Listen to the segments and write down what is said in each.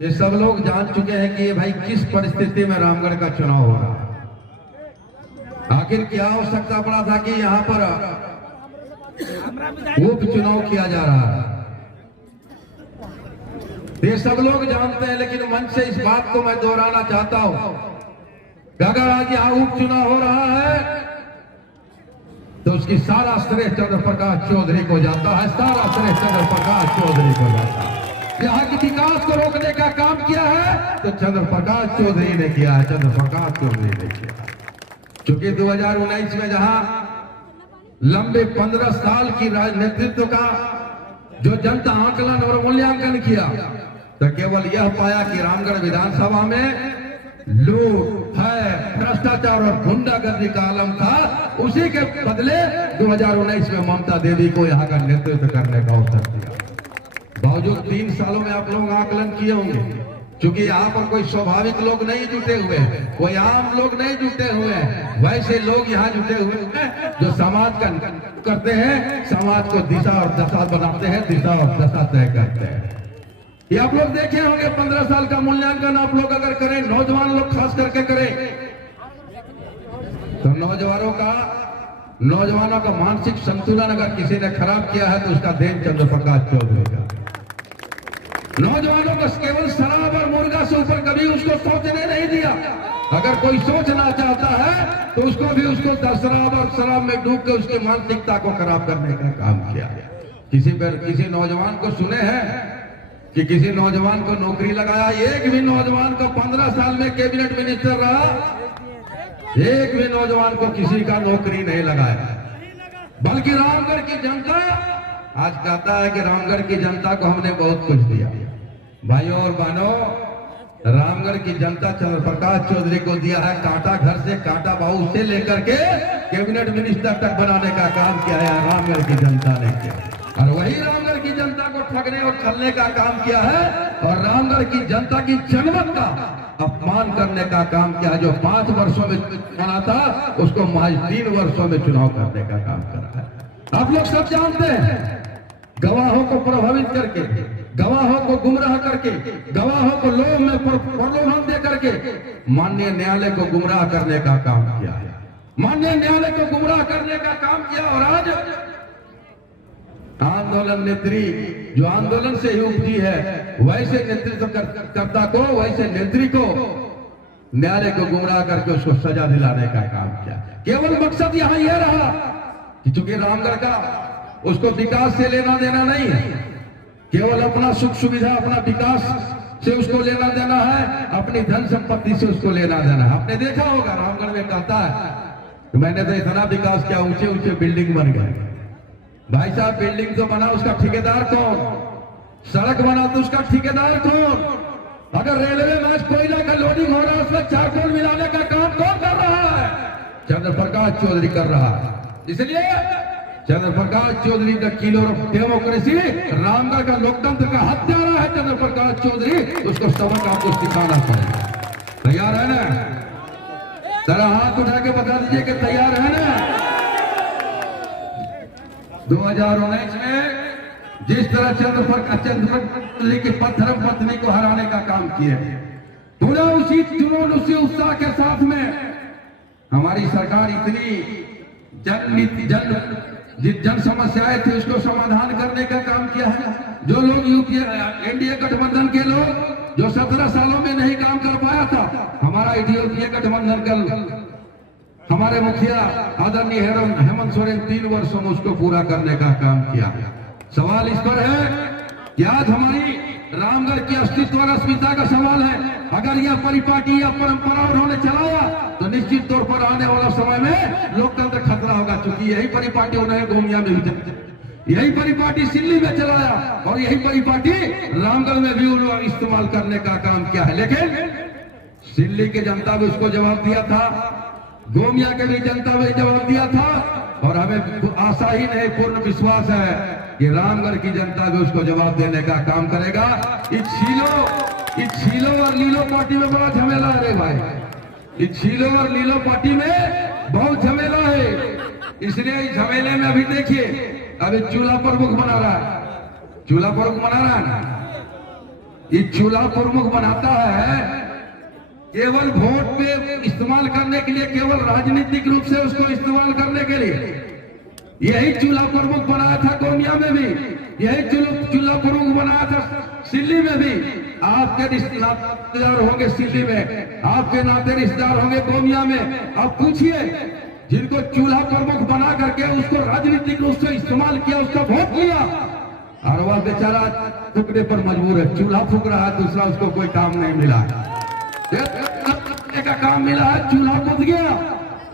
ये सब लोग जान चुके हैं कि ये भाई किस परिस्थिति में रामगढ़ का चुनाव हो रहा है। आखिर क्या आवश्यकता पड़ा था कि यहाँ पर उपचुनाव किया जा रहा है, ये सब लोग जानते हैं। लेकिन मंच से इस बात को मैं दोहराना चाहता हूं कि अगर आज यहाँ उपचुनाव हो रहा है तो उसकी सारा श्रेय चंद्र प्रकाश चौधरी को जाता है, सारा श्रेय चंद्र प्रकाश चौधरी को जाता है। यहाँ के विकास को रोकने का काम किया है तो चंद्र प्रकाश चौधरी ने किया है, चंद्र प्रकाश चौधरी ने किया। क्योंकि 2019 में जहां लंबे 15 साल की राजनेतृत्व का जो जनता आकलन और मूल्यांकन किया तो केवल यह पाया कि रामगढ़ विधानसभा में लूट है, भ्रष्टाचार और गुंडागर्दी का आलम था। उसी के बदले 2019 में ममता देवी को यहाँ का नेतृत्व करने का अवसर दिया। बावजूद 3 सालों में आप लोग आकलन किए होंगे, क्योंकि यहाँ पर कोई स्वाभाविक लोग नहीं जुटे हुए हैं, कोई आम लोग नहीं जुटे हुए हैं, वैसे लोग यहाँ जुटे हुए हैं जो समाज का करते हैं, समाज को दिशा और दशा बनाते हैं, दिशा और दशा तय करते हैं। ये आप लोग देखे होंगे 15 साल का मूल्यांकन आप लोग अगर करें, नौजवान लोग खास करके करें, तो नौजवानों का मानसिक संतुलन अगर किसी ने खराब किया है तो उसका देन चंद्र प्रकाश चौधरी का। नौजवानों को केवल शराब और मुर्गा से ऊपर कभी उसको सोचने नहीं दिया। अगर कोई सोचना चाहता है तो उसको भी शराब और शराब में डूब के उसकी मानसिकता को खराब करने का काम किया। किसी नौजवान को सुने हैं कि किसी नौजवान को नौकरी लगाया? एक भी नौजवान को 15 साल में कैबिनेट मिनिस्टर रहा, एक भी नौजवान को किसी का नौकरी नहीं लगाया। बल्कि रामगढ़ की जनता आज कहता है कि रामगढ़ की जनता को हमने बहुत कुछ दिया। भाइयों और बहनों, रामगढ़ की जनता चंद्र प्रकाश चौधरी को दिया है कांटा घर से कांटा बाहू से लेकर के कैबिनेट मिनिस्टर तक बनाने का काम किया है रामगढ़ की जनता ने किया। और वही रामगढ़ की जनता को ठगने और छलने का काम किया है और रामगढ़ की जनता की जनमत का अपमान करने का काम किया है। जो 5 वर्षों में बना था उसको महज 3 वर्षों में चुनाव करने का काम करा है। आप लोग सब जानते हैं, गवाहों को प्रभावित करके, गवाहों को गुमराह करके, गवाहों को लोभ में प्रलोभन दे करके माननीय न्यायालय को गुमराह करने का काम किया है, माननीय न्यायालय को गुमराह करने का काम किया। और आज आंदोलन नेत्री जो आंदोलन से ही उपजी है, वैसे नेतृत्व कर्ता को, वैसे नेत्री को न्यायालय को गुमराह करके उसको सजा दिलाने का काम किया। केवल मकसद यहां यह रहा कि चूंकि रामगढ़ का उसको विकास से लेना देना नहीं है, केवल अपना सुख सुविधा, अपना विकास से उसको लेना देना है, अपनी धन संपत्ति से उसको लेना देना है। आपने देखा होगा रामगढ़ में कहता है कि मैंने तो इतना विकास किया, ऊंचे ऊंचे बिल्डिंग बन गए। भाई साहब, बिल्डिंग तो बना, उसका ठेकेदार कौन? सड़क बना तो उसका ठेकेदार कौन? अगर रेलवे में कोयला का लोडिंग हो रहा है उसमें चारकोल मिलाने का काम कौन कर रहा है? चंद्र प्रकाश चौधरी कर रहा है। इसलिए Chandra Prakash Choudhary the killer of democracy, Ramgarh का लोकतंत्र का हत्यारा है चंद्र प्रकाश चौधरी। उसको सबक आपको सिखाना पड़ेगा। तैयार है ना? जरा हाथ उठा के बता दीजिए कि तैयार है ना? 2019 में जिस तरह चंद्र प्रकाश चौधरी की पत्थरम पत्नी को हराने का काम किया, पुनः उसी जुनून, उसी उत्साह के साथ में हमारी सरकार इतनी जन समस्याएं थी उसको समाधान करने का काम किया है। जो लोग यूपीए एनडीए गठबंधन के लोग जो 17 सालों में नहीं काम कर पाया था, हमारा यूपीए गठबंधन कल हमारे मुखिया आदरणीय हेमंत सोरेन 3 वर्षों में उसको पूरा करने का काम किया। सवाल इस पर है कि आज हमारी रामगढ़ की अस्तित्व और अस्मिता का सवाल है। अगर यह परिपाटी या परंपरा उन्होंने चलाया तो निश्चित तौर पर आने वाला समय में लोकतंत्र खतरा होगा। चूंकि यही परिपाटी उन्होंने गोमिया में भी, यही परिपाटी सिल्ली में चलाया और यही परिपाटी रामगढ़ में भी उन्होंने इस्तेमाल करने का काम किया है। लेकिन सिल्ली की जनता भी उसको जवाब दिया था, गोमिया के भी जनता ने जवाब दिया था और हमें आशा ही नहीं, पूर्ण विश्वास है कि रामगढ़ की जनता भी उसको जवाब देने का काम करेगा। इस छीलो और लीलो पार्टी में बड़ा झमेला है रे भाई, इस छीलो और लीलो पार्टी में बहुत झमेला है। इसलिए इस झमेले में अभी देखिए, अभी चूल्हा प्रमुख बना रहा है, चूल्हा प्रमुख बना रहा है ना, ये चूल्हा प्रमुख बनाता है केवल वोट पे इस्तेमाल करने के लिए, केवल राजनीतिक रूप से उसको इस्तेमाल करने के लिए। यही चूल्हा प्रमुख बनाया था गोमिया में भी, यही चूल्हा प्रमुख बनाया था सिल्ली में भी। आपके रिश्तेदार होंगे सिल्ली में, आपके नाते रिश्तेदार होंगे गोमिया में। अब पूछिए जिनको चूल्हा प्रमुख बना करके उसको राजनीतिक रूप से इस्तेमाल किया, उसका वोट लिया, और वह बेचारा फूकने पर मजबूर है। चूल्हा फूक रहा है, दूसरा उसको कोई काम नहीं मिला, का काम मिला है, चूल्हा बुझ गया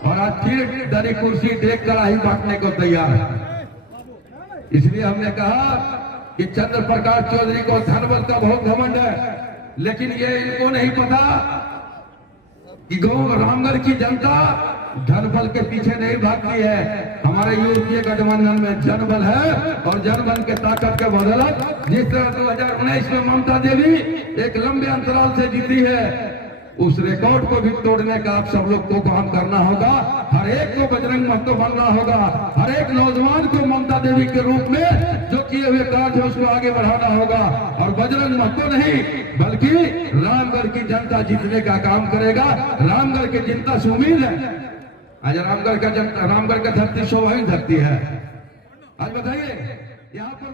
और आज फिर दरी कुर्सी देख कर ही बांटने को तैयार है। इसलिए हमने कहा कि चंद्र प्रकाश चौधरी को धनबल का बहुत घमंड है, लेकिन ये इनको नहीं पता कि गांव रामगढ़ की जनता धनबल के पीछे नहीं भागती है। हमारे यूपीए गठबंधन में जनबल है और जनबल के ताकत के बदौलत जिस तरह 2019 में ममता देवी एक लंबे अंतराल से जीती है, उस रिकॉर्ड को भी तोड़ने का आप सब लोग को काम करना होगा। हर एक को बजरंग महतो बनना होगा, हर एक नौजवान को ममता देवी के रूप में जो किए हुए कार्य है उसको आगे बढ़ाना होगा। और बजरंग महतो नहीं बल्कि रामगढ़ की जनता जीतने का काम करेगा। रामगढ़ की जनता से उम्मीद है, आज रामगढ़ का धरती शोभा ही धरती है। आज बताइए यहाँ पर